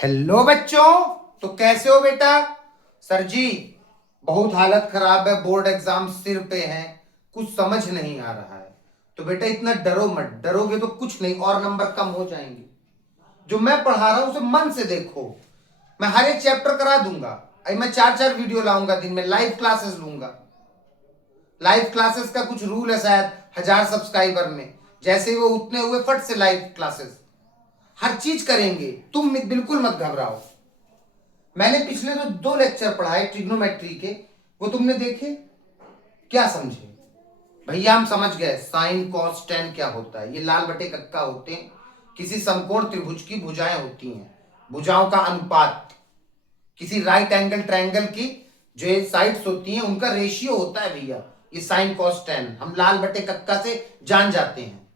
Hello बच्चों। तो कैसे हो बेटा? सर जी बहुत हालत खराब है, बोर्ड एग्जाम सिर पे हैं, कुछ समझ नहीं आ रहा है। तो बेटा इतना डरो मत, डरोगे तो कुछ नहीं और नंबर कम हो जाएंगे। जो मैं पढ़ा रहा हूं उसे मन से देखो। मैं हर एक चैप्टर करा दूंगा। अभी मैं 4-4 वीडियो लाऊंगा दिन में, लाइव क्लासेस लूंगा। लाइव क्लासेस का कुछ रूल है शायद 1000 सब्सक्राइबर में, जैसे ही वो उतने हुए फट से लाइव क्लासेस हर चीज करेंगे। तुम बिल्कुल मत घबराओ। मैंने पिछले जो 2 लेक्चर पढ़ाए ट्रिग्नोमेट्री के, वो तुमने देखे? क्या समझे? भैया हम समझ गए साइन कॉस टेन क्या होता है। ये लाल बटे कक्का होते हैं। किसी समकोण त्रिभुज की भुजाएं होती हैं, भुजाओं का अनुपात। किसी राइट एंगल ट्रायंगल की जो साइड्स होती हैं उनका रेशियो होता है भैया। ये साइन कॉस टेन हम लाल बटे कक्का से जान जाते हैं।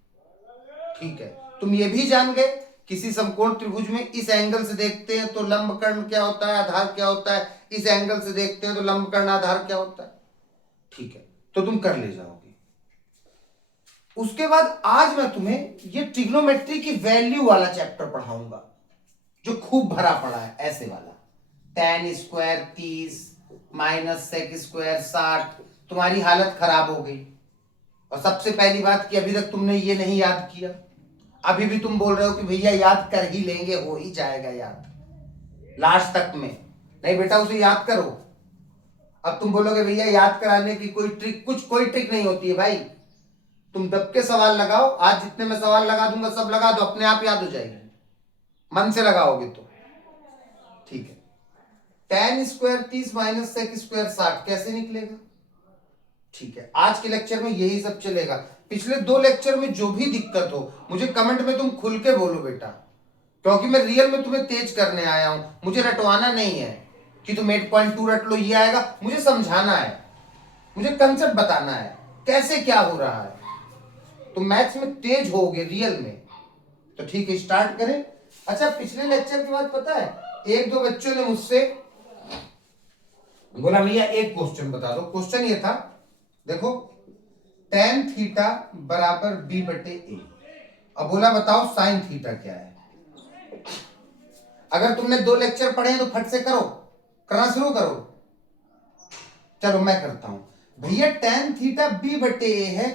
ठीक है, तुम ये भी जान गए किसी समकोण त्रिभुज में इस एंगल से देखते हैं तो लंबकर्ण क्या होता है, आधार क्या होता है। इस एंगल से देखते हैं तो लंबकर्ण आधार क्या होता है। ठीक है, तो तुम कर ले जाओगे। उसके बाद आज मैं तुम्हें ये ट्रिग्नोमेट्री की वैल्यू वाला चैप्टर पढ़ाऊंगा जो खूब भरा पड़ा है, ऐसे वाला। tan square 30 minus sec square 60। तुम्हारी हालत खराब हो गई। और सबसे पहली बात कि अभी तक तुमने ये नहीं याद किया। अभी भी तुम बोल रहे हो कि भैया याद कर ही लेंगे, हो ही जाएगा याद लास्ट तक में। नहीं बेटा उसे याद करो। अब तुम बोलोगे भैया याद कराने की कोई ट्रिक, कोई ट्रिक नहीं होती है भाई। तुम दब के सवाल लगाओ। आज जितने मैं सवाल लगा दूंगा सब लगा दो, अपने आप याद हो जाएगी मन से लगाओगे तो। ठीक है, tan square 30 minus sec square 60 कैसे निकलेगा? ठीक है, आज के लेक्चर में यही सब चलेगा। पिछले 2 लेक्चर में जो भी दिक्कत हो मुझे कमेंट में तुम खुल के बोलो बेटा, क्योंकि मैं रियल में तुम्हें तेज करने आया हूं। मुझे रटवाना नहीं है कि तुम 8.2 रट लो, ये आएगा। मुझे समझाना है, मुझे कंसेप्ट बताना है कैसे क्या हो रहा है। तो मैथ्स में तेज होगे रियल में। तो ठीक है, स्टार्ट करें। अच्छा, पिछले लेक्चर के बाद पता है 1-2 बच्चों ने मुझसे बोला भैया एक क्वेश्चन बता दो। क्वेश्चन ये था, देखो tan थीटा बराबर b बटे ए। अब बोला बताओ साइन थीटा क्या है। अगर तुमने 2 लेक्चर पढ़े हैं तो फट से करो, करना शुरू करो। चलो मैं करता हूं। भैया tan थीटा b बटे ए है।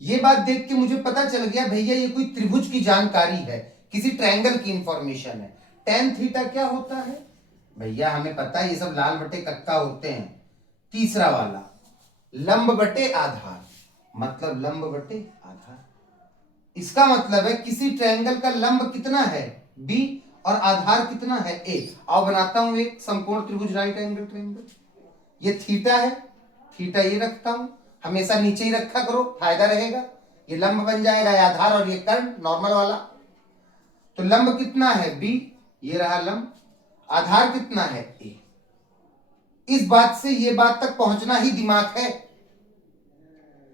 ये बात देख के मुझे पता चल गया भैया ये कोई त्रिभुज की जानकारी है, किसी ट्रायंगल की इंफॉर्मेशन है। tan थीटा क्या होता है भैया? हमें पता है ये सब लाल बटे कक्का होते हैं। तीसरा वाला लंब बटे आधार, मतलब लंब बटे आधार। इसका मतलब है किसी ट्रायंगल का लंब कितना है b और आधार कितना है a। आओ बनाता हूं एक समकोण त्रिभुज राइट एंगल ट्रायंगल। ये थीटा है, थीटा ये रखता हूं, हमेशा नीचे ही रखा करो, फायदा रहेगा। ये लंब बन जाएगा आधार और ये कर्ण नॉर्मल वाला। तो लंब कितना है b, ये रहा लंब। आधार कितना है a। इस बात से ये बात तक पहुंचना ही दिमाग है।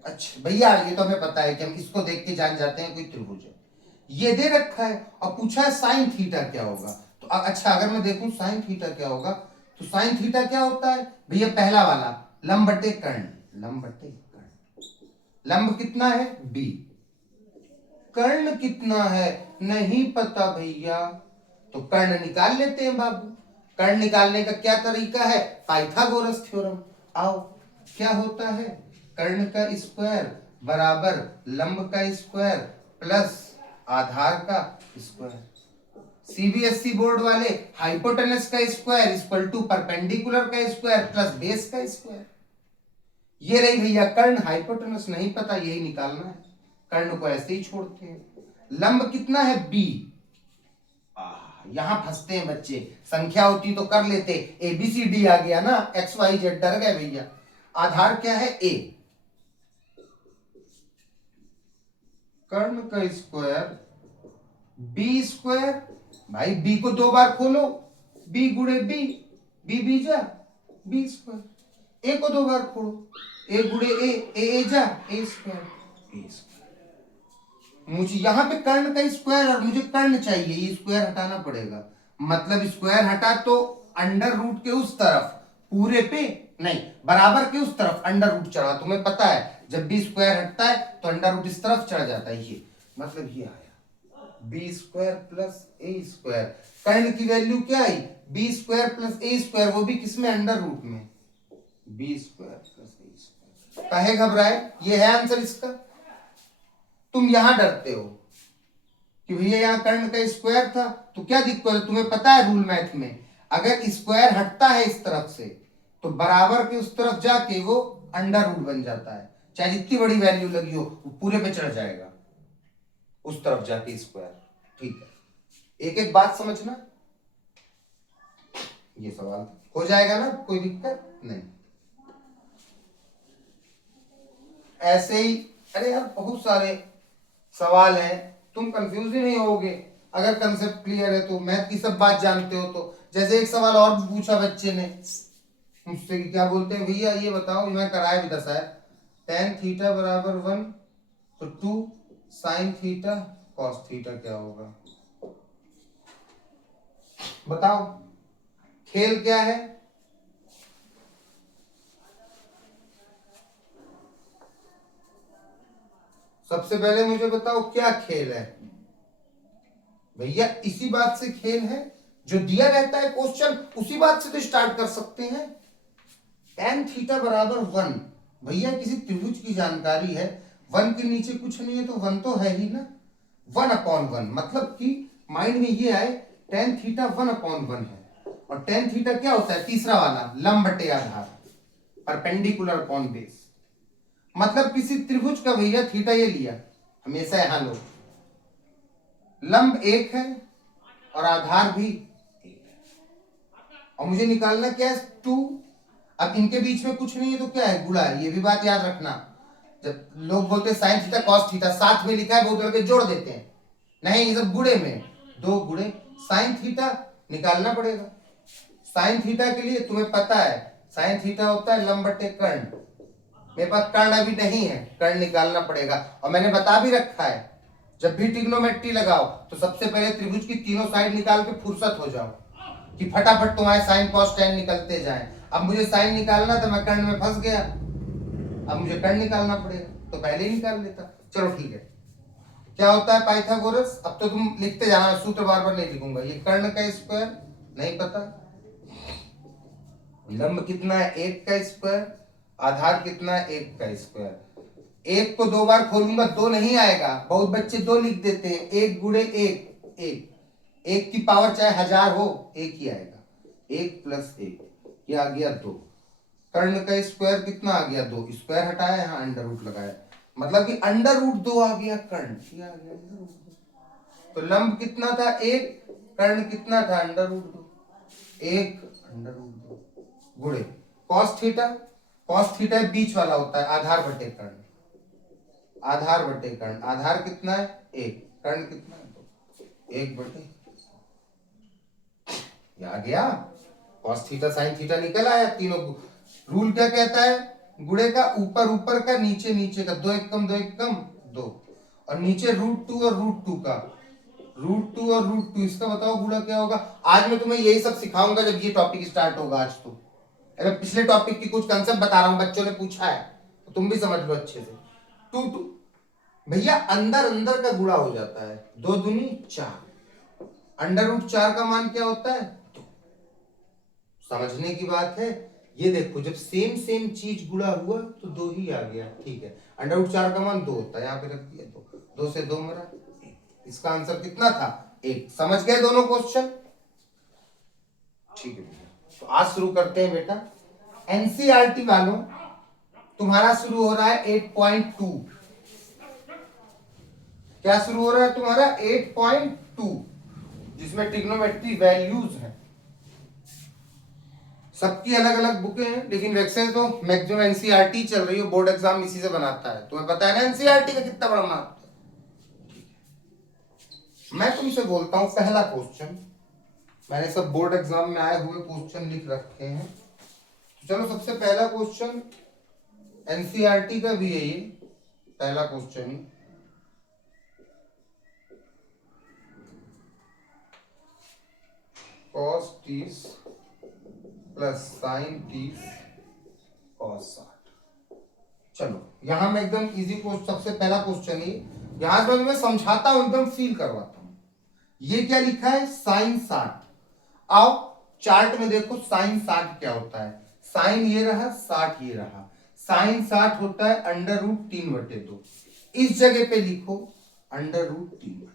अच्छा भैया ये तो हमें पता है कि हम इसको देख के जान जाते हैं कोई त्रिभुज है। ये दे रखा है और पूछा है साइन थीटा क्या होगा। तो अच्छा अगर मैं देखूं साइन थीटा क्या होगा, तो साइन थीटा क्या होता है भैया? पहला वाला लंब बटे कर्ण, लंब बटे कर्ण। लंब कितना है b, कर्ण कितना है नहीं पता भैया, तो कर्ण निकाल लेते हैं बाबू। कर्ण निकालने का क्या तरीका है? Pythagoras theorem. आओ, क्या होता है? कर्ण का स्क्वायर बराबर लंब का स्क्वायर प्लस आधार का स्क्वायर। सीबीएसई बोर्ड वाले हाइपोटेनस का स्क्वायर इक्वल टू परपेंडिकुलर का स्क्वायर प्लस बेस का स्क्वायर। ये रही भैया कर्ण। हाइपोटेनस नहीं पता, यही निकालना है। कर्ण को ऐसे ही छोड़ते हैं। लंब कितना है b। यहां फंसते हैं बच्चे, संख्या होती तो कर लेते, ABCD आ गया ना, XYZ डर गए भैया। आधार क्या है a। कर्ण का स्क्वायर b स्क्वायर। भाई b को 2 बार खोलो, b गुणे b, b बीजा b स्क्वायर। a को 2 बार खोलो, a गुणे a जा a स्क्वायर, a स्क्वायर। मुझे यहां पे कर्ण का स्क्वायर और मुझे कर्ण चाहिए, ये स्क्वायर हटाना पड़ेगा। मतलब स्क्वायर हटा तो अंडर रूट के उस तरफ, पूरे पे नहीं, बराबर के उस तरफ अंडर रूट चढ़ा। तुम्हें पता है जब भी स्क्वायर हटता है तो अंडर रूट इस तरफ चढ़ जाता है। ये मतलब ये आया। बी स्क्वायर प्लस ए स्क्वायर। कर्ण की वैल्यू क्या आई, बी स्क्वायर प्लस ए स्क्वायर, वो भी किसमें, अंडर रूट में, बी स्क्वायर प्लस ए स्क्वायर। काहे घबराए, ये है आंसर इसका। तुम यहां डरते हो कि भैया यहाँ कर्ण का स्क्वायर था, तो क्या दिक्कत है, तुम्हें पता है रूल मैथ में, अगर स्क्वायर हटता है इस तरफ से तो बराबर के उस तरफ जाके वो अंडर रूट बन जाता है, चाहे जितनी बड़ी वैल्यू लगी हो वो पूरे पे चढ़ जाएगा उस तरफ जाके स्क्वायर। ठीक है, एक एक बात समझना, ये सवाल हो जाएगा ना, कोई दिक्कत नहीं। ऐसे ही अरे यार बहुत सारे सवाल हैं, तुम कंफ्यूज ही नहीं होगे अगर कंसेप्ट क्लियर है तो, मैथ की सब बात जानते हो तो। जैसे एक सवाल और पूछा बच्चे ने मुझसे, क्या बोलते हैं भैया ये बताओ, मैं कराया भी दसा है, टेन थीटा बराबर 1 तो 2 साइन थीटा कॉस थीटा क्या होगा, बताओ खेल क्या है। सबसे पहले मुझे बताओ क्या खेल है भैया, इसी बात से खेल है, जो दिया रहता है क्वेश्चन उसी बात से तो स्टार्ट कर सकते हैं। tan थीटा बराबर 1, भैया किसी त्रिभुज की जानकारी है, 1 के नीचे कुछ नहीं है तो 1 तो है ही ना, 1/1, मतलब कि माइंड में ये आए tan थीटा 1/1 है, और tan थीटा क्या होता है, तीसरा वाला, लंब बटे आधार, परपेंडिकुलर अपॉन बेस, मतलब किसी त्रिभुज का भैया थीटा ये लिया, हमेशा यहां लो, लंब एक है और आधार भी एक है, और मुझे निकालना क्या है 2। अब इनके बीच में कुछ नहीं है तो क्या है, गुणा है, ये भी बात याद रखना। जब लोग बोलते हैं साइन थीटा कॉस थीटा, साथ में लिखा है बहुत लड़के जोड़ देते हैं, नहीं ये सब गुणे में, 2 गुणे साइन थीटा निकालना पड़ेगा। साइन थीटा के लिए तुम्हें पता है साइन थीटा होता है लंब बटे कर्ण, मेरे पास कर्ण अभी नहीं है, कर्ण निकालना पड़ेगा, और मैंने बता भी रखा है जब भी ट्रिग्नोमेट्री लगाओ तो सबसे पहले त्रिभुज की तीनों साइड निकाल के फुर्सत हो जाओ कि फटाफट तुम्हारे साइन कॉस टेन निकलते जाएं। अब मुझे साइन निकालना था, मैं कर्ण में फंस गया, अब मुझे कर्ण निकालना पड़ेगा, तो पहले ही निकाल लेता। चलो ठीक है, क्या होता है पाइथागोरस, अब तो तुम लिखते जाना, मैं सूत्र बार बार नहीं लिखूंगा। ये कर्ण का स्क्वायर नहीं पता, लंब कितना है 1 का स्क्वायर, आधार कितना है 1 का स्क्वायर, 1 को 2 बार खोलूंगा 2 नहीं आएगा, बहुत बच्चे 2 लिख देते हैं, 1 गुणे 1 1, 1 की पावर चाहे 1000 हो 1 ही आएगा, 1 प्लस 1 ये आ गया 2। कर्ण का स्क्वायर कितना आ गया 2, स्क्वायर हटाया यहाँ अंडर रूट लगाया, मतलब कि अंडर रूट 2 आ गया, कर्ण ये आ गया अंडर रूट 2। तो लंब कितना था 1, कर्ण कितना था अंडर रूट 2, 1 अंडर रूट 2 गुणे कॉस थीटा, कॉस थीटा बीच वाला होता है, आधार बटे कर्ण, आधार बटे कर्ण, आधार कितना है 1, कर्ण कितना है 2, 1 बटे ये आ गया, कॉस थीटा साइन थीटा निकल आया तीनों। रूल क्या कहता है, गुणे का ऊपर ऊपर का नीचे नीचे का, 2 1 कम 2 1 कम 2, और नीचे √2 और √2 का, √2 और √2, इसका बताओ गुणा क्या होगा। आज मैं तुम्हें यही सब सिखाऊंगा जब ये टॉपिक स्टार्ट होगा। आज तो अगर पिछले टॉपिक की कुछ कंसेप्ट बता रहा हूं, बच्चों ने पूछा है तो तुम भी समझ लो अच्छे से। 2 2 भैया अंदर अंदर का गुणा हो जाता है, 2 दूनी 4, अंडर रूट 4 का मान क्या होता है 2। समझने की बात है, ये देखो जब सेम सेम चीज गुणा हुआ तो 2 ही आ गया, ठीक है, अंडर रूट 4 का मान 2 होता है, यहाँ पे रख दिया 2 से 2 मरा 1, इसका आंसर कितना था 1। समझ गए दोनों क्वेश्चन, ठीक है भैया। तो आज शुरू करते हैं बेटा, एनसीईआरटी वालों तुम्हारा शुरू हो रहा है 8.2, क्या शुरू हो रहा है तुम्हारा 8.2, जिसमें ट्रिग्नोमेट्री वैल्यूज है। सबकी अलग अलग बुकें हैं, लेकिन वैसे तो मैक्सिमम एनसीईआरटी चल रही है, बोर्ड एग्जाम इसी से बनाता है, तुम्हें पता है ना एनसीईआरटी का कितना बड़ा महत्व है। मैं तुमसे बोलता हूं पहला क्वेश्चन, मैंने सब बोर्ड एग्जाम में आए हुए क्वेश्चन लिख रखे हैं, तो चलो सबसे पहला क्वेश्चन एनसीईआरटी का भी है, ये पहला क्वेश्चन ही, cos 30 प्लस साइन 30 cos 60। चलो यहां मैं एकदम इजी क्वेश्चन, सबसे पहला क्वेश्चन ही यहां से मैं समझाता हूं, एकदम फील करवाता हूं। ये क्या लिखा है, साइन 60। आओ चार्ट में देखो साइन 60 क्या होता है। साइन ये रहा, 60 ये रहा। साइन 60 होता है √3/2। इस जगह पे लिखो √3/2।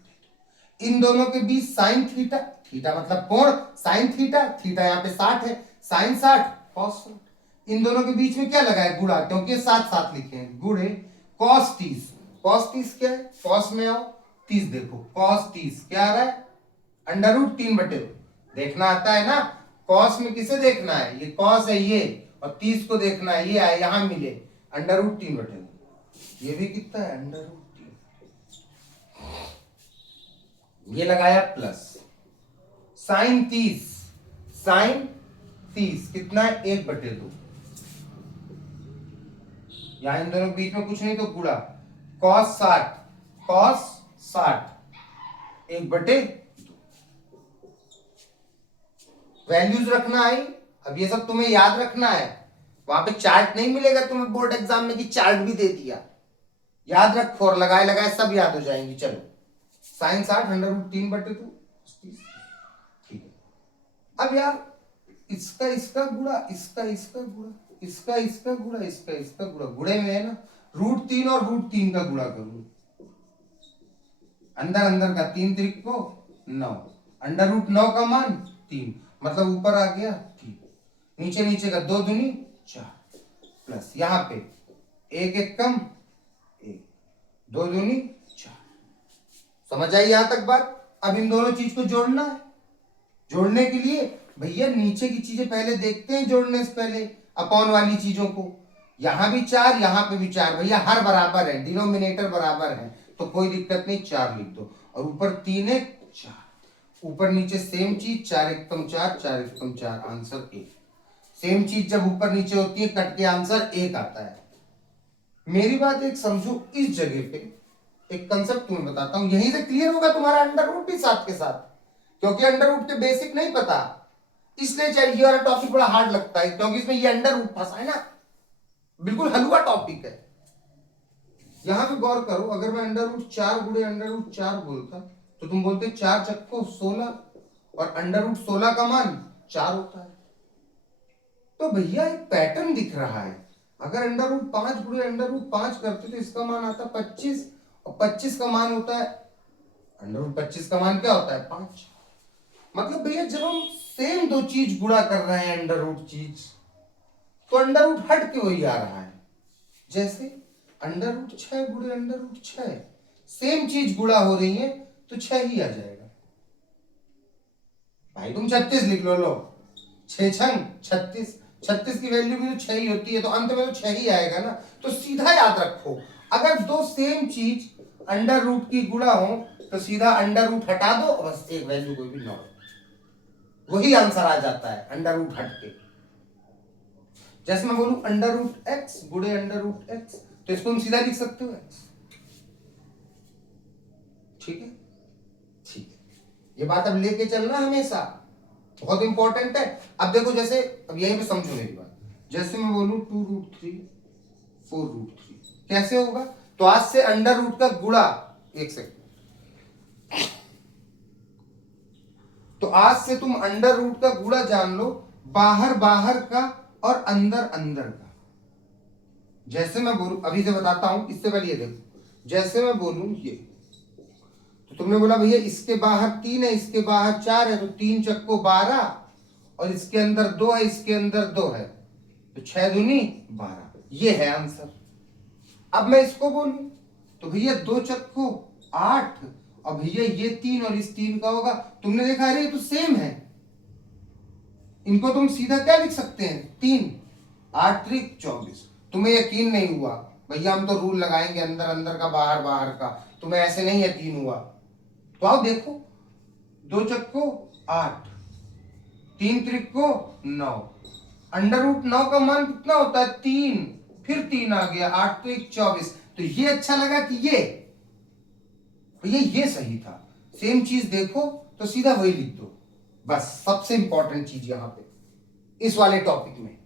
इन दोनों के बीच साइन थीटा, थीटा मतलब कोण, साइन थीटा, थीटा यहाँ पे 60 है, साइन 60 कॉस 60। इन दोनों के बीच में क्या लगा है, गुणा, क्योंकि साथ साथ लिखे हैं, गुणे कॉस 30। कॉस 30 क्या है, कॉस में आओ, 30 देखो, कॉस 30 क्या आ रहा है, √3/2। देखना आता है ना, कॉस में किसे देखना है, ये कॉस है ये, और 30 को देखना है, ये आए यहां मिले √3/2। ये भी कितना है, √3। ये लगाया प्लस, साइन 30, साइन 30 कितना है, 1/2। यहां इन दोनों के बीच में कुछ नहीं तो गुणा, कॉस 60, कॉस 60 1/2। वैल्यूज रखना आई। अब ये सब तुम्हें याद रखना है, वहां पे चार्ट नहीं मिलेगा तुम्हें बोर्ड एग्जाम में कि चार्ट भी दे दिया। याद रखो, और लगाए लगाए सब याद हो जाएंगी। चलो साइन 60 √3/2, ठीक है। अब यार इसका इसका गुणा, इसका इसका गुणा, इसका इसका गुणा, इसका इसका गुणा, गुणे में है ना, √3 और √3 का गुणा करूं, अंदर अंदर का 3 त्रिक को 9, √9 का मान 3, मतलब ऊपर आ गया 3, नीचे नीचे का 2 दूनी 4, प्लस यहां पे 1 1 कम 1, 2 दूनी 4। समझ आई यहां तक बात। अब इन दोनों चीज को जोड़ना है। जोड़ने के लिए भैया नीचे की चीजें पहले देखते हैं, जोड़ने से पहले अपॉन वाली चीजों को। यहां भी 4, यहां पे भी 4, भैया हर बराबर है, डिनोमिनेटर बराबर है, तो कोई दिक्कत नहीं, 4 लिख दो। और ऊपर 3 1 4, ऊपर नीचे सेम चीज, 4 1 कम 4, 4 1 कम 4, आंसर 1। सेम चीज जब ऊपर नीचे होती है, कट के आंसर 1 आता है। मेरी बात एक समझो, इस जगह पे एक कंसेप्ट तुम्हें बताता हूं, यहीं से क्लियर होगा तुम्हारा अंडर रूट भी साथ के साथ, क्योंकि अंडर रूट के बेसिक नहीं पता, इसलिए चाहिए ये वाला टॉपिक बड़ा हार्ड लगता है, क्योंकि इसमें ये अंडर रूट फंसा है ना, बिल्कुल हलवा टॉपिक है। यहां पे गौर करो, अगर मैं √4 गुणे √4 बोलता तो तुम बोलते 4 चक्को 16, और √16 का मान 4 होता है। तो भैया एक पैटर्न दिख रहा है, अगर √5 गुणे √5 करते तो इसका मान आता 25, और 25 का मान होता है, √25 का मान क्या होता है, 5। मतलब भैया जब हम सेम दो चीज गुणा कर रहे हैं अंडर रूट चीज, तो अंडर रूट हट के वही आ रहा है। जैसे √6 गुणे √6, सेम चीज गुणा हो रही है तो 6 ही आ जाएगा। भाई तुम 36 लिख लो, लो 6 छंग 36, 36 की वैल्यू भी तो 6 ही होती है, तो अंत में तो 6 ही आएगा ना। तो सीधा याद रखो, अगर दो सेम चीज अंडर रूट की गुणा हो तो सीधा अंडर रूट हटा दो, और बस एक वैल्यू कोई भी ना हो, वही आंसर आ जाता है अंडर रूट हट के। जैसे मैं बोलूं √x गुणे √x, तो इसको हम सीधा लिख सकते हो x। ठीक है, ठीक है, ये बात अब लेके चलना हमेशा, बहुत इंपॉर्टेंट है। अब देखो, जैसे अब यहीं पे समझो मेरी बात, जैसे मैं बोलूं 2√3 4√3, कैसे होगा, तो आज से अंडर रूट का गुणा, एक सेकंड, तो आज से तुम अंडर रूट का गुणा जान लो, बाहर बाहर का और अंदर अंदर का। जैसे मैं बोलूं, अभी से बताता हूं, इससे पहले ये देखो, जैसे मैं बोलूं ये, तो तुमने बोला भैया इसके बाहर 3 है, इसके बाहर 4 है, तो 3 चक्को 12, और इसके अंदर 2 है, इसके अंदर 2 है, तो 6 दूनी 12, ये है आंसर। अब मैं इसको बोलूं तो भैया 2 चक्को 8, और भैया ये 3 और इस 3 का होगा, तुमने देखा अरे ये तो सेम है, इनको तुम सीधा क्या लिख सकते हैं, 3 8 त्रिक 24। तुम्हें यकीन नहीं हुआ, भैया हम तो रूल लगाएंगे अंदर अंदर का बाहर बाहर का, तुम्हें ऐसे नहीं यकीन हुआ, तो आओ देखो, 2 चक्को 8, 3 त्रिक को 9, √9 का मान कितना होता है, 3, फिर 3 आ गया, 8 त्रिक 24। तो ये अच्छा लगा कि ये सही था। सेम चीज देखो तो सीधा वही लिख दो, बस सबसे इंपॉर्टेंट चीज यहां पे इस वाले टॉपिक में,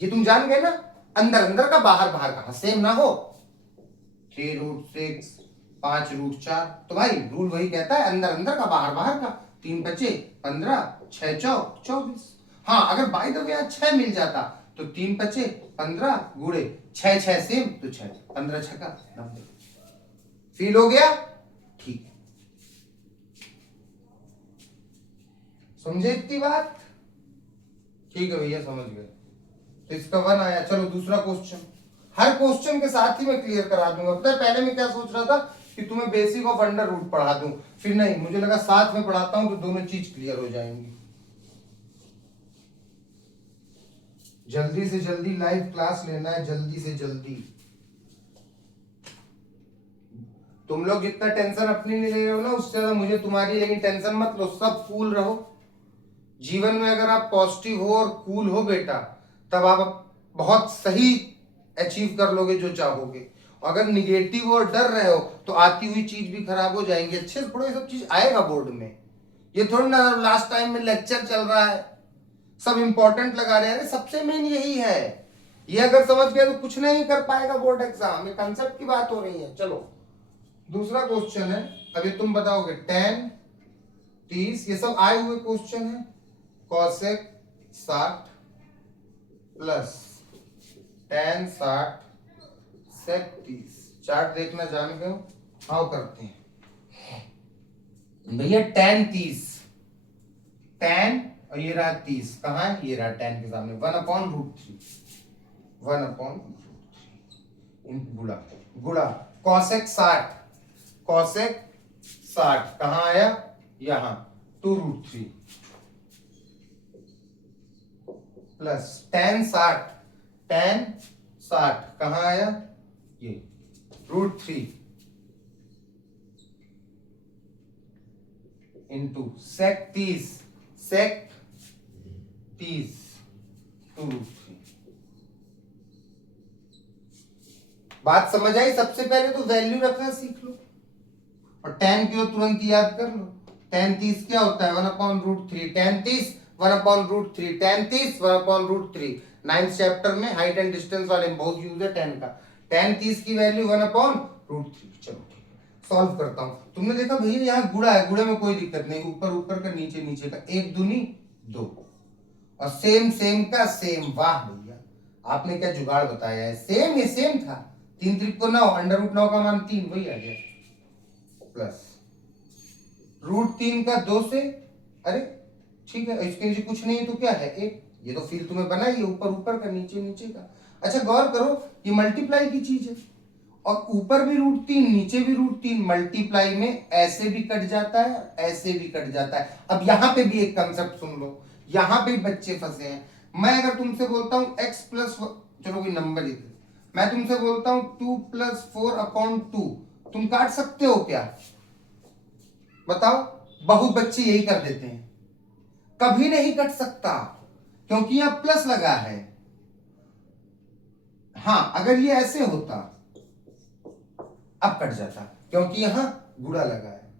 ये तुम जान गए ना, अंदर अंदर का बाहर बाहर का सेम ना हो। 3√6 5√4। तो भाई रूल वही कहता है, अंदर अंदर का बाहर बाहर का। 3 बचे 15, 6 चौक 24। हाँ अगर बाय द वे यहाँ 6 मिल जाता तो 3 बचे 15 गुणे 6 6 सेम तो 6 15 छक्का 90। फील हो गया? ठीक है, समझे इतनी बात? ठीक है भैया समझ गए। तो इसका 1 आया। चलो दूसरा क्वेश्चन। हर क्वेश्चन के साथ ही मैं क्लियर करा दूंगा। पता है पहले मैं क्या सोच रहा था कि तुम्हें बेसिक ऑफ अंडर रूट पढ़ा दूं, फिर नहीं, मुझे लगा साथ में पढ़ाता हूं तो दोनों चीज क्लियर हो जाएंगी। जल्दी से जल्दी लाइव क्लास लेना है, जल्दी से जल्दी। तुम लोग जितना टेंशन अपनी नहीं ले रहे हो ना, उससे ज्यादा मुझे तुम्हारी, लेकिन टेंशन मत लो, सब कूल रहो। जीवन में अगर आप पॉजिटिव हो और कूल हो बेटा, तब आप बहुत सही अचीव कर लोगे जो चाहोगे। अगर निगेटिव और डर रहे हो तो आती हुई चीज भी खराब हो जाएंगी। अच्छे से पढ़ो, ये सब चीज आएगा बोर्ड में। ये थोड़ी ना लास्ट टाइम में लेक्चर चल रहा है सब इंपॉर्टेंट लगा रहे हैं। सबसे मेन यही है, ये अगर समझ गया तो कुछ नहीं कर पाएगा बोर्ड एग्जाम। ये कंसेप्ट की बात हो रही है। चलो दूसरा क्वेश्चन है, अभी तुम बताओगे। 10 30 ये सब आए हुए क्वेश्चन है। कॉसेक 60 प्लस tan 60 सेक 30। चार्ट देखना जान गए हो? आओ करते हैं भैया। tan 30, tan और ये रहा 30, कहाँ है? ये रहा tan के सामने। 1/√3, 1/√3 गुड़ा गुड़ा कॉसेक 60, कॉसेक 60 कहाँ आया? यहाँ 2√3 प्लस tan 60, tan 60 कहाँ आया? ये √3 इंटू सेक 30, सेक 30 2√3। बात समझ आई? सबसे पहले तो वैल्यू रखना सीख लो और tan की तुरंत याद कर लो। tan 30 क्या होता है? 1/√3। tan 30 1/√3, tan 30 1/√3। 9th चैप्टर में हाइट एंड डिस्टेंस वाले में बहुत यूज है tan का। tan 30 की वैल्यू 1/√3। चलो ठीक है, सॉल्व करता हूं। तुमने देखा भैया यहाँ गुणा है, गुणे में कोई दिक्कत नहीं, ऊपर ऊपर का नीचे नीचे का, 1 दूनी 2 और सेम सेम का सेम। वाह भैया आपने क्या जुगाड़ बताया है। सेम ये सेम था। 3 त्रिक को 9, √9 का मान 3 वही आ गया प्लस √3 का 2 से, अरे ठीक है इसके नीचे कुछ नहीं तो क्या है 1। ये तो फील तुम्हें बना ही है, ऊपर ऊपर का नीचे नीचे का। अच्छा गौर करो, ये मल्टीप्लाई की चीज है और ऊपर भी √3 नीचे भी √3। मल्टीप्लाई में ऐसे भी कट जाता है, ऐसे भी कट जाता है। अब यहाँ पे भी एक कंसेप्ट सुन लो, यहाँ पे बच्चे फंसे हैं। मैं अगर तुमसे बोलता हूँ x प्लस, चलो कोई नंबर ही, मैं तुमसे बोलता हूँ 2 + 4/2, तुम काट सकते हो क्या? बताओ। बहुत बच्चे यही कर देते हैं। कभी नहीं कट सकता क्योंकि यहां प्लस लगा है। हाँ अगर ये ऐसे होता अब कट जाता, क्योंकि यहां गुणा लगा है।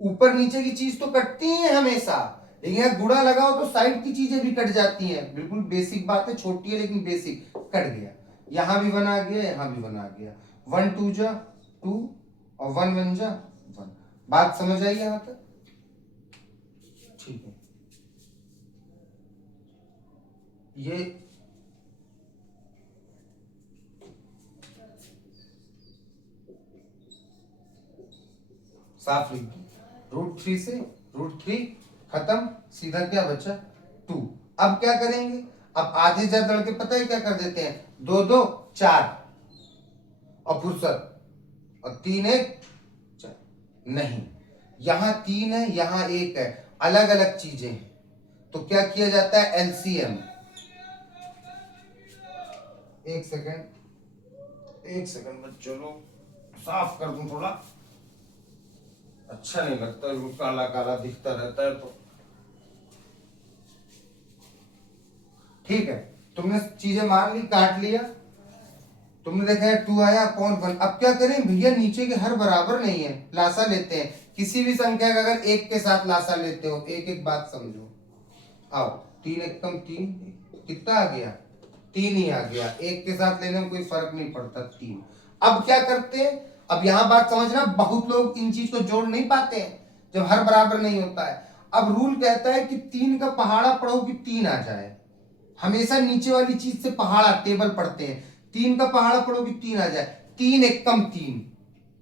ऊपर नीचे की चीज तो कटती ही है हमेशा, लेकिन यहां गुणा लगाओ तो साइड की चीजें भी कट जाती हैं। बिल्कुल बेसिक बात है, छोटी है लेकिन बेसिक। कट गया, यहां भी 1 आ गया, यहां भी 1 आ गया। 1 2 जा 2 और 1 1 जा 1। बात समझ आई यहां तक? ठीक है, ये साफ लिख दो। √3 से √3 खत्म, सीधा क्या बचा 2। अब क्या करेंगे? अब आधे ज्यादा लड़के पता है क्या कर देते हैं, 2 2 4 और फुर्सत, और 3 1 4। नहीं, यहां 3 है यहां 1 है, अलग अलग चीजें हैं। तो क्या किया जाता है? एलसीएम। एक सेकंड बच्चों लोग, साफ कर दूं थोड़ा, अच्छा नहीं लगता, वो काला काला दिखता रहता है तो। ठीक है, तुमने चीजें मान ली, काट लिया, तुमने देखा है 2 आया अपॉन 1। अब क्या करें भैया, नीचे के हर बराबर नहीं है, लासा लेते हैं। किसी भी संख्या का अगर 1 के साथ लासा लेते हो, एक एक बात समझो। आओ, 3 1 कम 3, कितना आ गया? 3 ही आ गया। 1 के साथ लेने में कोई फर्क नहीं पड़ता, 3। अब क्या करते हैं, अब यहां बात समझना, बहुत लोग इन चीज को जोड़ नहीं पाते हैं जब हर बराबर नहीं होता है। अब रूल कहता है कि 3 का पहाड़ा पढ़ो कि 3 आ जाए। हमेशा नीचे वाली चीज से पहाड़ा टेबल पढ़ते हैं। 3 का पहाड़ा पढ़ो कि 3 आ जाए। 3 एकम 3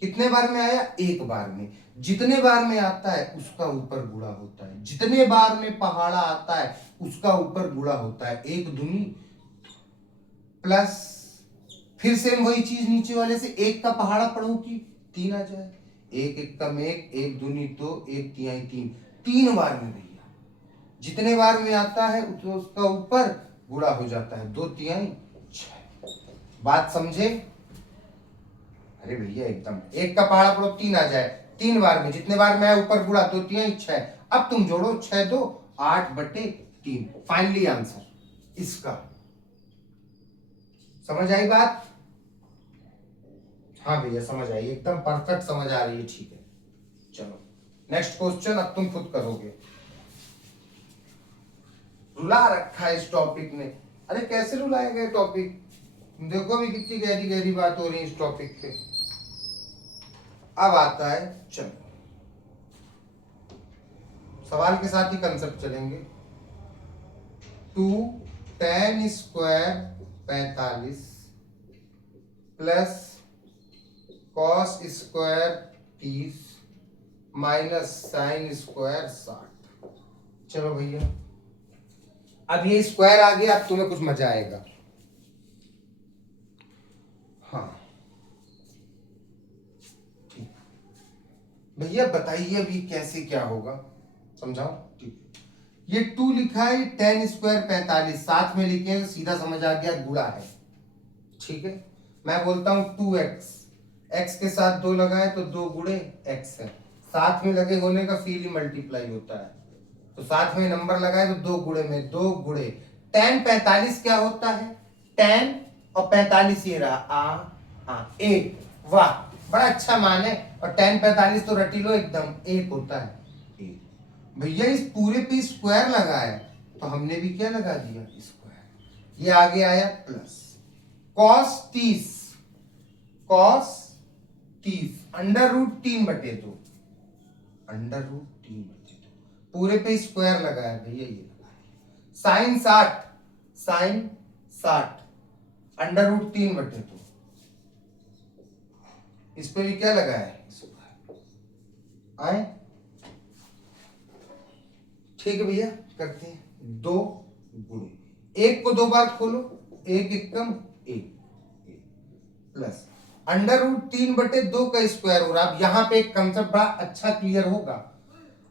कितने बार में आया? एक बार में। जितने बार में आता है उसका ऊपर गुणा होता है। जितने बार में पहाड़ा आता है उसका ऊपर गुणा होता है। एक दूनी प्लस, फिर सेम वही चीज नीचे वाले से, 1 का पहाड़ा पढ़ो कि 3 आ जाए। एक एकम एक, एक दूनी 2, एक तिहाई 3। 3 बार में भैया जितने बार में आता है उसका ऊपर गुणा हो जाता है। 2 तिहाई 6। बात समझे? अरे भैया एकदम। 1 का पहाड़ा पढ़ो 3 आ जाए। 3 बार में जितने बार में आए ऊपर गुणा, 2 तिहाई 6। अब तुम जोड़ो 6 2 8/3। फाइनली आंसर इसका। समझ आई बात? हाँ भैया समझ आई, एकदम परफेक्ट समझ आ रही है। ठीक है, चलो नेक्स्ट क्वेश्चन अब तुम खुद करोगे। रुला रखा है इस टॉपिक ने। अरे कैसे रुलाया गया टॉपिक? देखो भी कितनी गहरी गहरी बात हो रही है इस टॉपिक पे। अब आता है, चलो सवाल के साथ ही कंसेप्ट चलेंगे। 2 tan square 45 plus cos square 30 minus sine square 60। चलो भैया अब ये स्क्वायर आ गया, अब तुम्हें कुछ मजा आएगा। हाँ भैया बताइए अभी कैसे क्या होगा, समझाओ। ठीक, ये 2 लिखा है, tan स्क्वायर 45 साथ में लिखे तो सीधा समझ आ गया गुणा है। ठीक है, मैं बोलता हूं 2x, x के साथ 2 लगाए तो 2 गुणे x है। साथ में लगे होने का फील ही मल्टीप्लाई होता है, तो साथ में नंबर लगाए तो 2 गुणे में 2 गुणे tan 45 क्या होता है? tan और 45 ये रहा एक। वाह बड़ा अच्छा मान है। और tan 45 तो रटी लो एकदम, एक होता है एक। भैया इस पूरे पे स्क्वायर लगा है तो हमने भी क्या लगा दिया? स्क्वायर। ये आगे आया प्लस cos 30, cos 30 √3/2, √3/2 पूरे पे स्क्वायर लगा है भैया, ये लगा है। साइन 60, साइन 60 √3/2, इस पे भी क्या लगा है? आए ठीक है भैया, करते हैं 2 गुणे, एक को 2 बार खोलो, एक एकम एक प्लस √3/2 का स्क्वायर हो रहा है। अब यहाँ पे एक कंसेप्ट बड़ा अच्छा क्लियर होगा।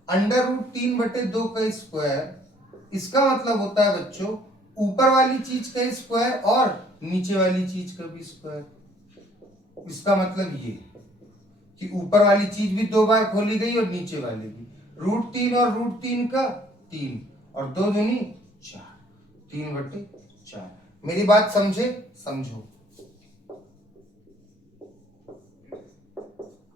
√3/2 का स्क्वायर, इसका मतलब होता है बच्चों ऊपर वाली चीज का स्क्वायर और नीचे वाली चीज का भी स्क्वायर। इसका मतलब ये कि ऊपर वाली चीज भी 2 बार खोली गई और नीचे वाली भी। √3 और √3 का 3 और 2 दूनी 4, 3/4। मेरी बात समझे? समझो।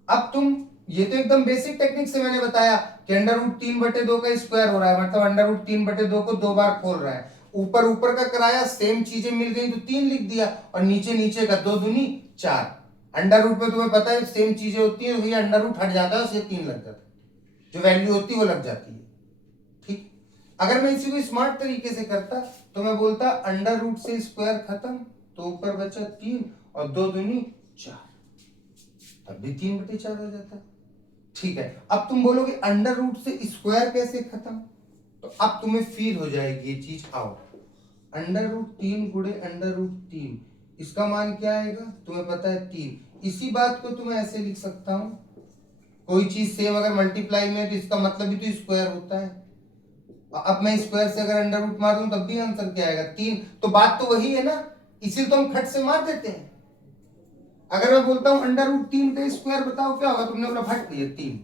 अब तुम, ये तो एकदम बेसिक टेक्निक से मैंने बताया कि √3/2 का स्क्वायर हो रहा है, मतलब √3/2 को 2 बार खोल रहा है। ऊपर ऊपर का कराया, सेम चीजें मिल गई तो 3 लिख दिया, और नीचे नीचे का 2 दूनी 4। अंडर रूट में तुम्हें पता है सेम चीजें होती है, भैया अंडर रूट हट जाता है, उससे 3 लग जाता है, जो वैल्यू होती है वो लग जाती है। ठीक, अगर मैं इसी को स्मार्ट तरीके से करता तो मैं बोलता अंडर रूट से स्क्वायर खत्म, तो ऊपर बचा 3 और 2 दूनी 4, तब भी 3/4 आ जाता। ठीक है, अब तुम बोलोगे अंडर रूट से स्क्वायर कैसे खत्म, तो अब तुम्हें फील हो जाएगी ये चीज। आओ, √3 गुणे √3, इसका मान क्या आएगा? तुम्हें पता है 3। इसी बात को तुम्हें ऐसे लिख सकता हूं, कोई चीज सेम अगर मल्टीप्लाई में है तो इसका मतलब भी तो स्क्वायर होता है। अब मैं स्क्वायर से अगर अंडर रूट मार दूं तब भी आंसर क्या आएगा? 3। तो बात तो वही है ना, इसीलिए तो हम खट से मार देते हैं। अगर मैं बोलता हूं √3 का स्क्वायर बताओ क्या होगा, तुमने बोला फट दिया 3,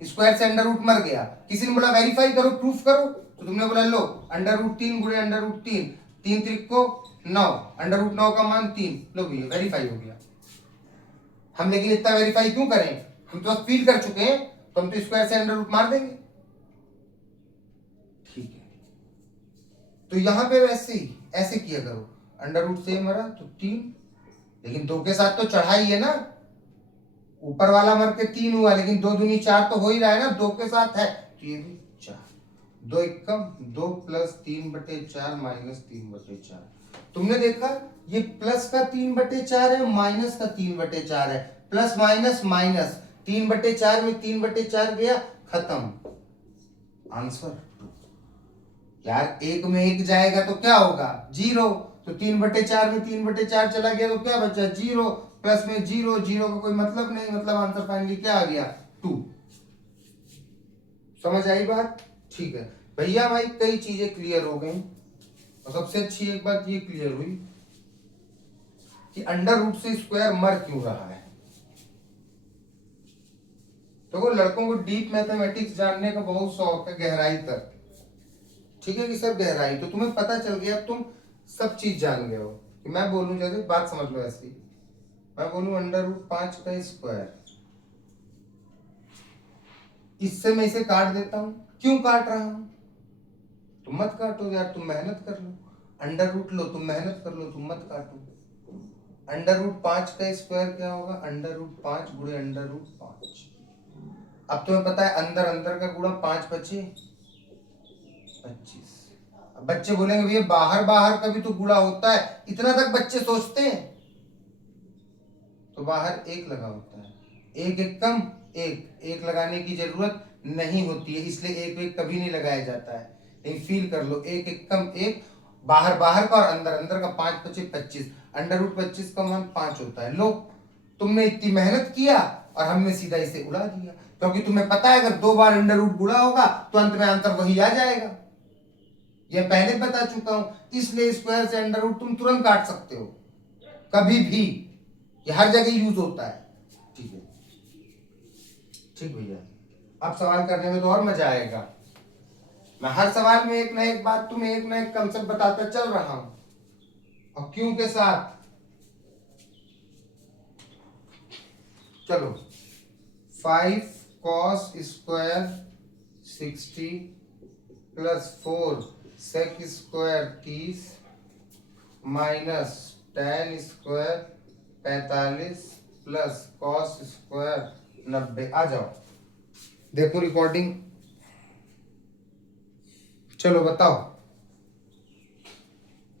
स्क्वायर से अंडर रूट मर गया। किसी ने बोला वेरीफाई करो, प्रूफ करो, तो तुमने बोला लो √3 गुणे √3, 3 त्रिक को 9, √9 का मान 3, लो भैया वेरीफाई हो गया। हम लेकिन इतना वेरीफाई क्यों करें, हम तो फील कर चुके हैं, तो हम तो स्क्वायर से अंडर रूट मार देंगे। ठीक है, तो यहां पे वैसे ही ऐसे किया करो, अंडर रूट से मरा तो 3, लेकिन 2 के साथ तो चढ़ा ही है ना, ऊपर वाला मर के 3 हुआ, लेकिन 2 दूनी 4 तो हो ही रहा है ना, 2 के साथ है तो ये भी 4। 2 एकम 2 प्लस 3/4 माइनस 3/4। तुमने देखा ये प्लस का 3/4 है, माइनस का 3/4 है, प्लस माइनस माइनस, 3/4 में 3/4 गया, खत्म, आंसर 2। यार एक में एक जाएगा तो क्या होगा, 0, तो 3/4 में 3/4 चला गया तो क्या बचा, 0, प्लस में 0, 0 का कोई मतलब नहीं, मतलब आंसर फाइनली क्या आ गया, 2। समझ आई बात, ठीक है भैया भाई, कई चीजें क्लियर हो गई, और सबसे अच्छी एक बात ये क्लियर हुई कि अंडर रूट से स्क्वायर मर क्यों रहा है। तो लड़कों को डीप मैथमेटिक्स जानने का बहुत शौक है, गहराई तक, ठीक है कि सर गहराई, तो तुम्हें पता चल गया, अब तुम सब चीज जान गए हो कि मैं बोलूं, जैसे बात समझ लो ऐसी, मैं बोलूं अंडर रूट 5 का स्क्वायर, इससे मैं इसे काट देता हूं, क्यों काट रहा हूं, तुम मत काटो यार, तुम मेहनत कर लो, अंडर रूट लो, तुम मेहनत कर लो, तुम मत काटो। अंडर रूट 5 का स्क्वायर क्या होगा, अंडर रूट 5 गुणे अंडर रूट 5। अब तुम्हें पता है अंदर अंदर का गुणा 5 बचे 25। अब बच्चे बोलेंगे भैया बाहर बाहर का भी तो गुणा होता है, इतना तक बच्चे सोचते हैं, तो बाहर 1 लगा होता है, 1 एक कम 1 लगाने की जरूरत नहीं होती है, इसलिए 1 कभी नहीं लगाया जाता है, लेकिन फील कर लो, 1 एक कम 1, बाहर बाहर का और अंदर अंदर का, 5 बचे 25, अंडर रूट 25 का मान 5 होता है। लो तुमने इतनी मेहनत किया और हमने सीधा इसे उड़ा दिया, क्योंकि तुम्हें पता है अगर 2 बार अंडर रूट गुणा होगा तो अंत में आंसर वही आ जाएगा, यह पहले बता चुका हूं, इसलिए स्क्वायर से अंडर रूट तुम तुरंत काट सकते हो, कभी भी, ये हर जगह यूज होता है, ठीक है, ठीक भैया। अब सवाल करने में तो और मजा आएगा, मैं हर सवाल में एक ना एक बात, तुम्हें एक ना एक कंसेप्ट बताता चल रहा हूं, और क्यों के साथ, चलो 5 cos square 60 plus 4 sec square 30 minus tan square 45 plus cos square 90। आ जाओ देखो रिकॉर्डिंग, चलो बताओ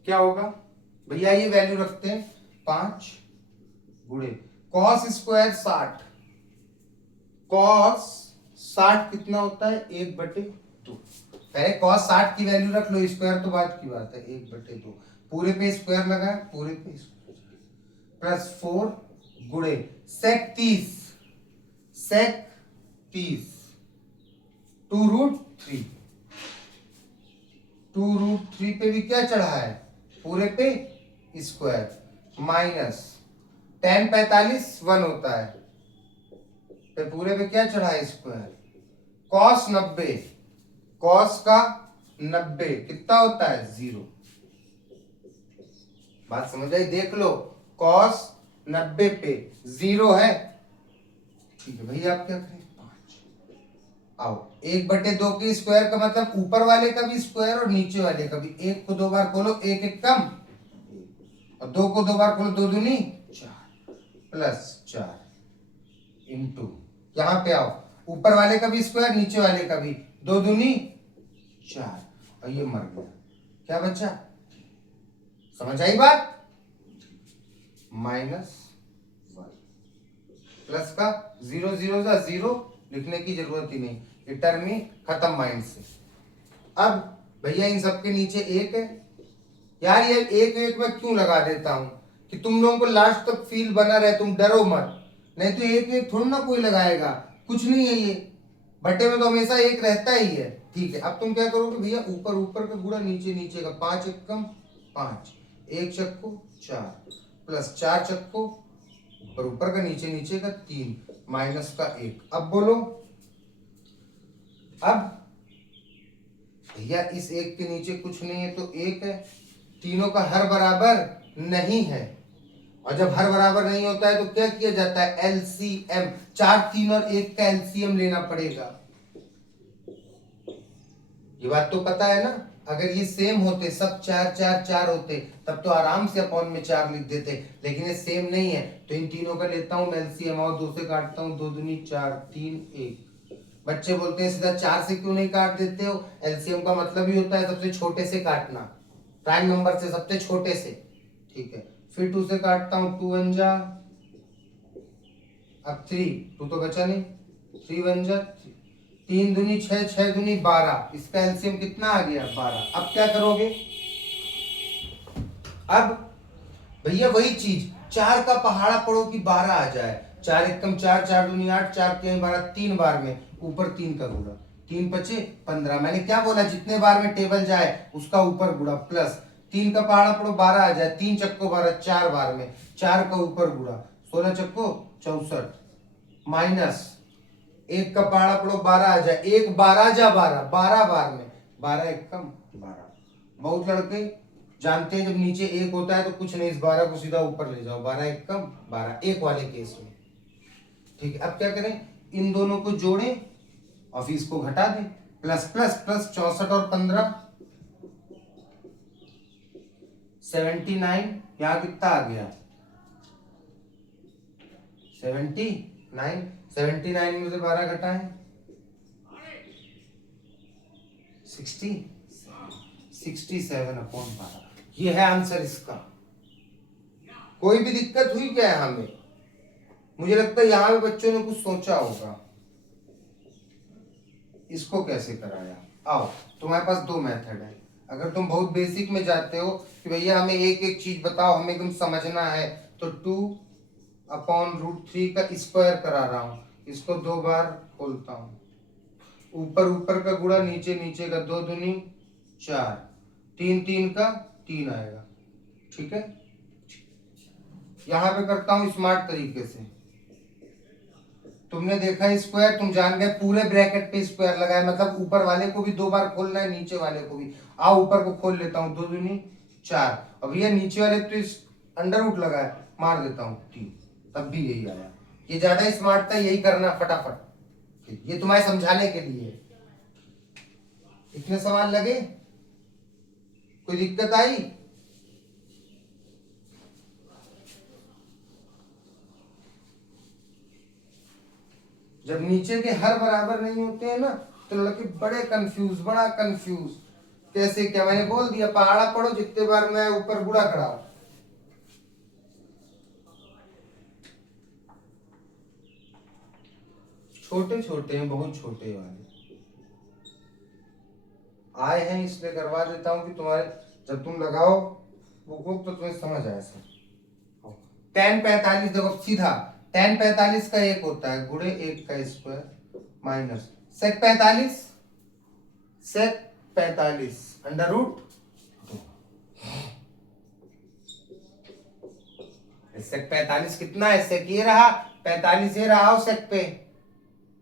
क्या होगा भैया, ये वैल्यू रखते हैं 5 गुणे cos स्क्वायर 60, cos 60 कितना होता है, 1/2, पहले cos 60 की वैल्यू रख लो, स्क्वायर तो बात की बात है, 1/2, पूरे पे स्क्वायर लगा, पूरे पे प्लस 4 गुणे sec 30, sec 30 2√3, 2√3 पे भी क्या चढ़ा है, पूरे पे स्क्वायर, माइनस tan 45 1 होता है, पे पूरे पे क्या चढ़ा है, स्क्वायर, cos 90, cos का 90 कितना होता है, 0। बात समझ आई, देख लो cos 90 पे 0 है, ठीक है भैया आप क्या करें, 5, आओ 1/2 के स्क्वायर का मतलब ऊपर वाले का भी स्क्वायर और नीचे वाले का भी, 1 को 2 बार खोलो 1 एक कम, और 2 को 2 बार खोलो 2 दूनी 4 प्लस 4 इंटू, यहां पे आओ ऊपर वाले का भी स्क्वायर नीचे वाले का भी, 2 दूनी 4, और ये मर गया, क्या बचा, समझ आई बात, -1 प्लस का 0 0 का 0, लिखने की जरूरत ही नहीं, ये टर्म ही खत्म माइंड से। अब भैया इन सबके नीचे 1 है, यार ये 1 मैं क्यों लगा देता हूं कि तुम लोगों को लास्ट तक फील बना रहे, तुम डरो मत, नहीं तो 1 थोड़ा ना कोई लगाएगा, कुछ नहीं है, ये बटे में तो हमेशा 1 रहता ही है, ठीक है। अब तुम क्या करोगे भैया, ऊपर ऊपर का गुणा नीचे नीचे का, 5 एक कम 5, 1 चक्को 4 प्लस 4 चक्को ऊपर ऊपर का नीचे नीचे का 3 माइनस का 1। अब बोलो, अब भैया इस 1 के नीचे कुछ नहीं है तो 1 है, तीनों का हर बराबर नहीं है, और जब हर बराबर नहीं होता है तो क्या किया जाता है, एलसीएम, 4 3 और 1 का एलसीएम लेना पड़ेगा, ये बात तो पता है ना, अगर ये सेम होते, सब 4 4 4 होते, तब तो आराम से अपॉन में 4 लिख देते, लेकिन ये सेम नहीं है, तो इन तीनों का लेता हूँ एलसीएम और 2 से काटता हूँ, 2 दूनी 4, 3 1। बच्चे बोलते हैं सीधा 4 से क्यों नहीं काट देते हो? एलसीएम का मतलब ही होता है सबसे छोटे से काटना, प्राइम नंबर से सबसे छोटे से। ठीक है, फिर 2 से काटता हूँ, 2 1 जा, अब 3, 2 तो बचा नहीं, 3 1 जा, 3 दूनी 6, 6 दूनी 12, इसका एलसीएम कितना आ गया? 12। अब क्या करोगे? अब भैया वही चीज, 4 का पहाड़ा पड़ो कि 12 आ जाए, 4 एकम 4, 4 दूनी 8, 4 3 12, 3 बार में ऊपर 3 का गुणा, 3 पचे 15। मैंने क्या बोला? जितने बार में टेबल जाए उसका ऊपर गुणा, प्लस 3 का पहाड़ा पड़ो 12 आ जाए, 3 चक्को 12, 4 बार में 4 का ऊपर गुणा, 16 चक्को 64, माइनस 1 का पहाड़ा पड़ो 12 आ जाए, 1 12 जा 12, 12 बार में 12 एकम 12। बहुत लड़के जानते हैं जब नीचे 1 होता है तो कुछ नहीं, इस 12 को सीधा ऊपर ले जाओ, 12 एकम 12, 1 वाले केस में। ठीक है, अब क्या करें? इन दोनों को जोड़ें और फिर इसको घटा दें, प्लस प्लस प्लस 64 और 15 79। यहां कितना आ गया? 79। 79 में से 12 घटाएं, 67 अपॉन 12। ये है आंसर इसका। कोई भी दिक्कत हुई क्या है हमें? मुझे लगता है यहां पे बच्चों ने कुछ सोचा होगा। इसको कैसे कराया? आओ, तुम्हारे पास 2 मेथड है। अगर तुम बहुत बेसिक में जाते हो कि भैया हमें एक एक चीज बताओ, हमें एकदम समझना है, तो 2/√3 का स्क्वायर करा रहा हूं, इसको 2 बार खोलता हूं, ऊपर ऊपर का गुणा, नीचे नीचे का, 2 दूनी 4, 3 3 का 3 आएगा। ठीक है, यहां पे करता हूं स्मार्ट तरीके से। तुमने देखा स्क्वायर, तुम जान गए पूरे ब्रैकेट पे स्क्वायर लगाए, मतलब ऊपर वाले को भी 2 बार खोलना है, नीचे वाले को भी। आओ ऊपर को खोल लेता हूं, 2 दूनी 4, अब भैया नीचे वाले तो इस अंडर रूट लगाए, मार देता हूं 3, तब भी यही आया। ये ज्यादा स्मार्ट था, यही करना फटाफट, ये तुम्हारे समझाने के लिए। इतने सवाल लगे? कोई दिक्कत आई? जब नीचे के हर बराबर नहीं होते हैं ना, तो लड़के बड़े कंफ्यूज, बड़ा कंफ्यूज, कैसे क्या? मैंने बोल दिया पहाड़ा पढ़ो, जितने बार मैं ऊपर गुणा कराओ। छोटे छोटे हैं, बहुत छोटे वाले आए हैं, इसलिए करवा देता हूं कि तुम्हारे जब तुम लगाओ बुक तो तुम्हें समझ आए सर। tan 45, देखो सीधा tan 45 का 1 होता है, गुणे 1 का square, minus sec 45, sec 45 under root 2। sec 45 कितना है? sec ये रहा, 45 ये रहा, sec पे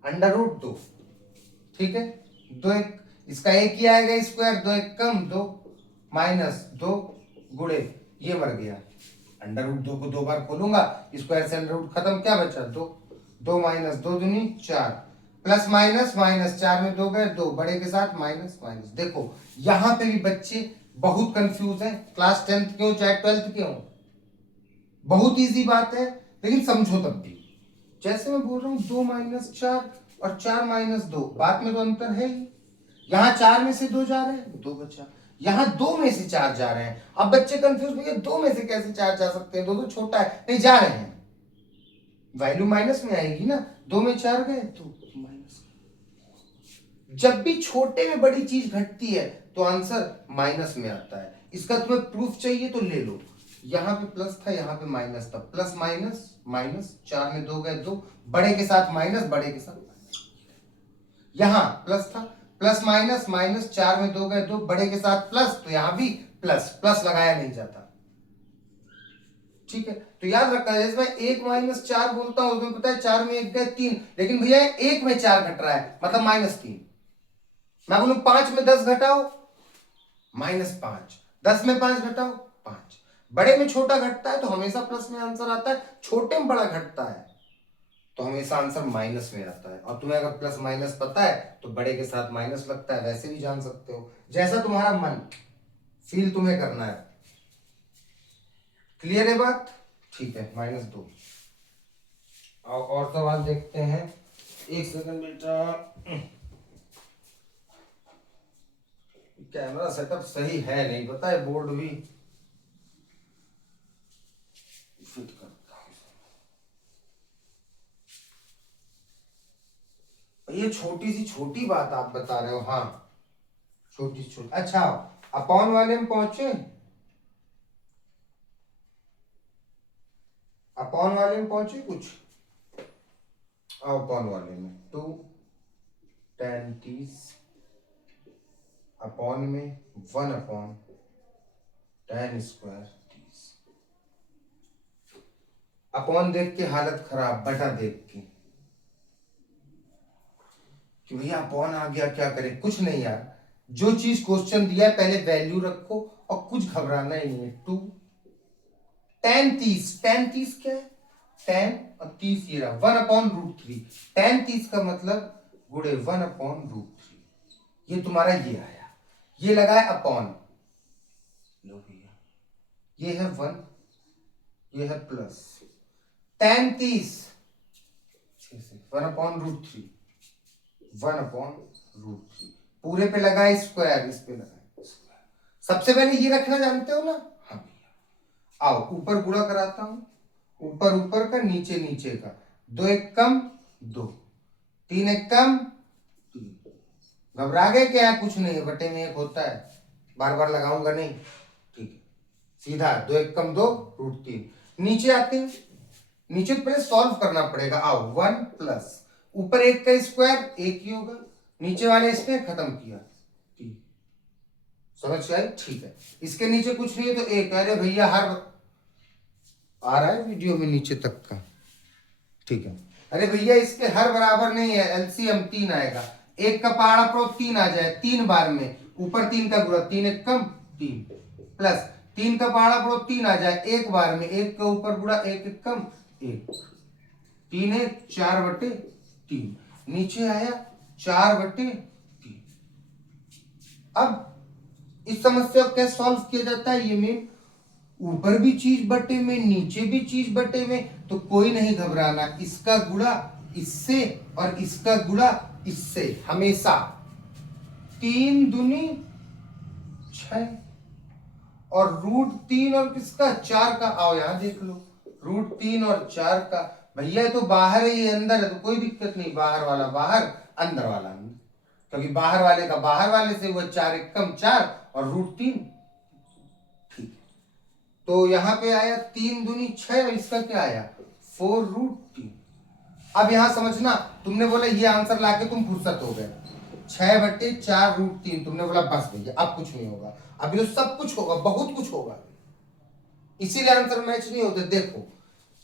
अंडर रूट 2। ठीक है, 2 1, इसका 1 ही आएगा स्क्वायर, 2 1 कम 2, माइनस 2 गुणे, ये मर गया, अंडर रूट 2 को 2 बार खोलूंगा, स्क्वायर से अंडर रूट खत्म, क्या बचा? 2, 2 माइनस 2 दूनी 4, प्लस माइनस माइनस, 4 में 2 गए 2, बड़े के साथ माइनस माइनस। देखो यहां पे भी बच्चे बहुत कंफ्यूज हैं, क्लास 10th के हो चाहे 12th के हो, बहुत इजी बात है, लेकिन समझो तब भी। जैसे मैं बोल रहा हूं 2 माइनस 4 और 4 माइनस 2, बात में तो अंतर है ही। यहाँ 4 में से 2 जा रहे हैं, 2 बचा, यहाँ 2 में से 4 जा रहे हैं। अब बच्चे कंफ्यूज, भैया 2 में से कैसे 4 जा सकते हैं, 2 तो छोटा है, नहीं जा रहे हैं, वैल्यू माइनस में आएगी ना, 2 में 4 गए तो माइनस। जब भी छोटे में बड़ी चीज घटती है तो आंसर माइनस में आता है। इसका तुम्हें प्रूफ चाहिए तो ले लो, यहां पे प्लस था, यहां पे माइनस था, प्लस माइनस माइनस, 4 में 2 गए 2, बड़े के साथ माइनस, बड़े के साथ माइनस। यहां प्लस था, प्लस माइनस माइनस, 4 में 2 गए 2, बड़े के साथ प्लस, तो यहां भी प्लस, प्लस लगाया नहीं जाता। ठीक है, तो याद रखना, जैसे मैं 1 माइनस 4 बोलता हूं, उसमें पता है 4 में 1 गए 3, लेकिन भैया 1 में 4 घट रहा है, मतलब -3। मैं बोलूं 5 में 10 घटाओ, -5, 10 में 5 घटाओ 5। बड़े में छोटा घटता है तो हमेशा प्लस में आंसर आता है, छोटे में बड़ा घटता है तो हमेशा आंसर माइनस में आता है। और तुम्हें अगर प्लस माइनस पता है तो बड़े के साथ माइनस लगता है, वैसे भी जान सकते हो, जैसा तुम्हारा मन फील तुम्हें करना है। क्लियर है बात? ठीक है, -2। और सवाल देखते हैं। एक सेकंड बेटा, कैमरा सेटअप सही है नहीं, पता है, बोर्ड भी फिट करता हूं। ये छोटी बात आप बता रहे हो। हाँ, छोटी। अच्छा, अपॉन वाले में पहुंचे? अपॉन वाले में पहुंचे कुछ? अपॉन वाले में 2 tan 30 अपॉन में 1 अपॉन tan स्क्वायर 30। अपॉन देख के हालत खराब, बटा देख के कि भैया अपॉन आ गया, क्या करें? कुछ नहीं यार, जो चीज क्वेश्चन दिया है पहले वैल्यू रखो और कुछ घबराना ही नहीं है। 2 tan 30, tan 30 क्या है? tan और 30 ये रहा 1/√3। tan 30 का मतलब गुणे 1/√3। ये तुम्हारा ये आया, ये लगा है अपॉन। लो भैया, ये है 1, ये है प्लस tan 30 1/√3, 1/√3 पूरे पे लगा है स्क्वायर, इस पे लगा है स्क्वायर। सबसे पहले ये रखना जानते हो ना? हाँ भैया, आओ ऊपर गुणा कराता हूं। ऊपर ऊपर का, नीचे नीचे का। 2 एक कम 2, 3 एक कम 3। घबरा गए क्या? कुछ नहीं है, बटे में 1 होता है, बार बार लगाऊंगा नहीं। ठीक है, सीधा 2 एक कम 2 √3। नीचे आते हैं, नीचे तो पहले सॉल्व करना पड़ेगा। आओ 1 प्लस ऊपर 1 का स्क्वायर 1 ही होगा, नीचे वाले इसने खत्म किया 3। समझ गए? ठीक है, इसके नीचे कुछ नहीं है तो 1। अरे भैया हर आ रहा है वीडियो में नीचे तक का? ठीक है। अरे भैया इसके हर बराबर नहीं है, एलसीएम 3 आएगा। 1 का पहाड़ा प्रो 3 आ जाए 3 बार में, ऊपर 3 का गुणा 3 एक कम 3 प्लस 3 का पहाड़ा प्रो 3 आ जाए 1 बार में, 1 का ऊपर गुणा 1 एक कम 1, 3 1 4/3। नीचे आया 4/3। अब इस समस्या को कैसे सॉल्व किया जाता है? ये मेन ऊपर भी चीज बटे में, नीचे भी चीज बटे में, तो कोई नहीं घबराना। इसका गुणा इससे और इसका गुणा इससे, हमेशा 3 दूनी 6 और √3 और किसका 4 का। आओ यहां देख लो, √3 और 4 का। भैया तो बाहर है, ये अंदर है, तो कोई दिक्कत नहीं। बाहर वाला बाहर, अंदर वाला अंदर, क्योंकि बाहर वाले का बाहर वाले से हुआ 4 एक कम 4 और √3। ठीक, तो यहां पे आया 3 दूनी 6 और इसका क्या आया 4√3। अब यहां समझना, तुमने बोला ये आंसर लाके तुम फुर्सत हो गए। 6/4 √3 तुमने बोला बस भैया अब कुछ नहीं होगा। अभी तो सब कुछ होगा, बहुत कुछ होगा, इसीलिए आंसर मैच नहीं होते। देखो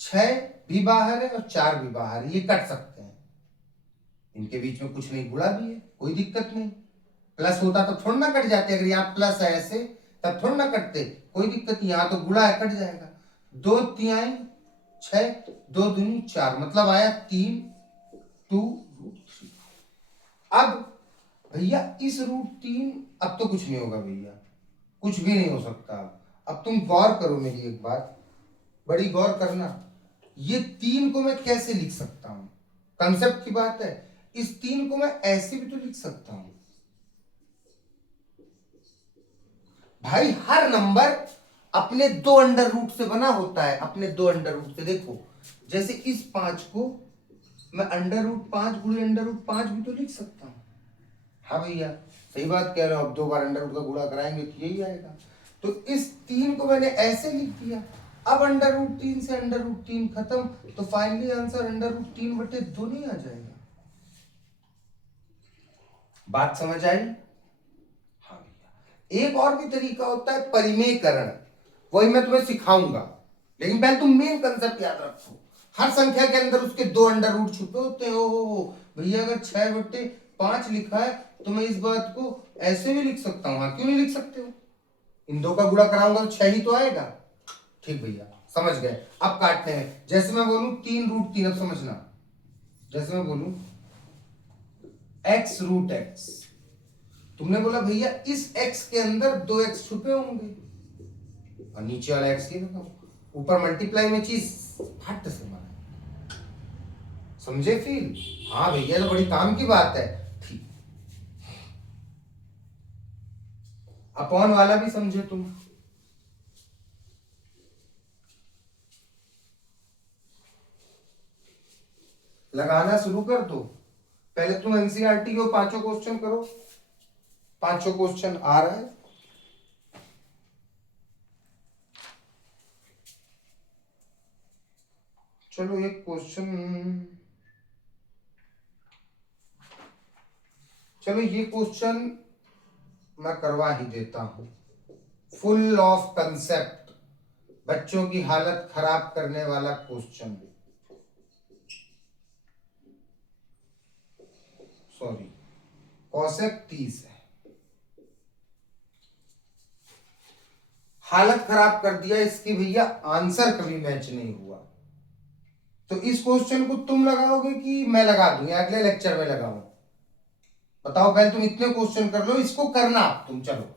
6 भी बाहर है और 4 भी बाहर है, ये कट सकते हैं, इनके बीच में कुछ नहीं, गुणा भी है, कोई दिक्कत नहीं। प्लस होता तो थोड़ा ना कट जाते, अगर यहाँ प्लस है ऐसे तब थोड़ा ना कटते, कोई दिक्कत नहीं। यहाँ तो गुणा है, कट जाएगा। 2 तिहाई 6, 2 दूनी 4, मतलब आया 3 2√3। अब भैया इस √3, अब तो कुछ नहीं होगा भैया, कुछ भी नहीं हो सकता। अब तुम गौर करो मेरी एक बात, बड़ी गौर करना। ये 3 को मैं कैसे लिख सकता हूं? कंसेप्ट की बात है। इस 3 को मैं ऐसे भी तो लिख सकता हूं भाई। हर नंबर अपने 2 अंडर रूट से बना होता है, अपने 2 अंडर रूट से। देखो जैसे इस 5 को मैं √5 गुणे √5 भी तो लिख सकता हूं। हाँ भैया सही बात कह रहे हो, अब 2 बार अंडर रूट का गुणा कराएंगे तो यही आएगा। तो इस 3 को मैंने ऐसे लिख दिया। अब √3 से √3 खत्म, तो फाइनली आंसर √3/2 नहीं आ जाएगा। बात समझ आई? हाँ भैया, एक और भी तरीका होता है परिमेयकरण, वही मैं तुम्हें सिखाऊंगा, लेकिन पहले तुम मेन कंसेप्ट याद रखो। हर संख्या के अंदर उसके 2 अंडर रूट छुपे होते हो भैया। अगर 6/5 लिखा है तो मैं इस बात को ऐसे भी लिख सकता हूँ। हाँ क्यों नहीं लिख सकते हो? इन 2 का गुणा कराऊंगा तो 6 ही तो आएगा। ठीक भैया, समझ गए। अब काटते हैं, जैसे मैं बोलूं 3√3, अब समझना जैसे मैं बोलूं x रूट x, तुमने बोला भैया इस x के अंदर 2x छुपे होंगे और नीचे वाला x ये बताओ, ऊपर मल्टीप्लाई में चीज फट से मारा, समझे फील? हाँ भैया तो बड़ी काम की बात है। ठीक, अपॉन वाला भी समझे तुम? लगाना शुरू कर दो। पहले तुम एनसीईआरटी के 5 क्वेश्चन करो, 5 क्वेश्चन आ रहा है। चलो एक क्वेश्चन, चलो ये क्वेश्चन मैं करवा ही देता हूं। फुल ऑफ कंसेप्ट, बच्चों की हालत खराब करने वाला क्वेश्चन। सॉरी, कॉसेक 30 है, हालत खराब कर दिया इसकी भैया, आंसर कभी मैच नहीं हुआ। तो इस क्वेश्चन को तुम लगाओगे कि मैं लगा दूं या अगले लेक्चर में लगाऊं? बताओ, पहले तुम इतने क्वेश्चन कर लो, इसको करना तुम। चलो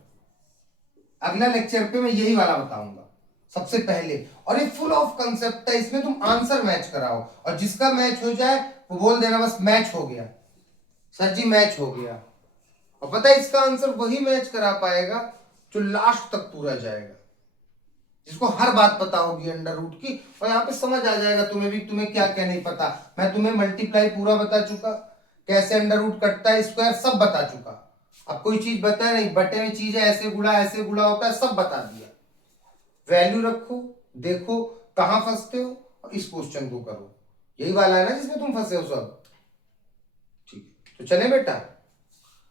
अगला लेक्चर पे मैं यही वाला बताऊंगा सबसे पहले। और ये फुल ऑफ कंसेप्ट है, इसमें तुम आंसर मैच कराओ और जिसका मैच हो जाए वो बोल देना बस मैच हो गया सर जी, मैच हो गया। और पता है इसका आंसर वही मैच करा पाएगा जो लास्ट तक पूरा जाएगा, जिसको हर बात पता होगी अंडर रूट की, और यहाँ पे समझ आ जाएगा तुम्हें भी, तुम्हें क्या क्या नहीं पता। मैं तुम्हें मल्टीप्लाई पूरा बता चुका, कैसे अंडर रूट कटता है, स्क्वायर सब बता चुका। अब कोई चीज बता नहीं, बटे में चीज है, ऐसे गुणा होता है, सब बता दिया। वैल्यू रखो, देखो कहां फंसते हो और इस क्वेश्चन को करो। यही वाला है ना जिसमें तुम फंसे हो सब? ठीक है, तो चले बेटा,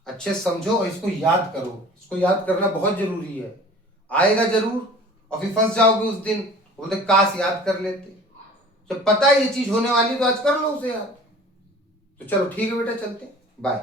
अच्छे समझो और इसको याद करो। इसको याद करना बहुत जरूरी है, आएगा जरूर और फिर फंस जाओगे उस दिन, बोलते काश याद कर लेते। जब पता है ये चीज होने वाली तो आज कर लो उसे याद। तो चलो ठीक है बेटा, चलते, बाय।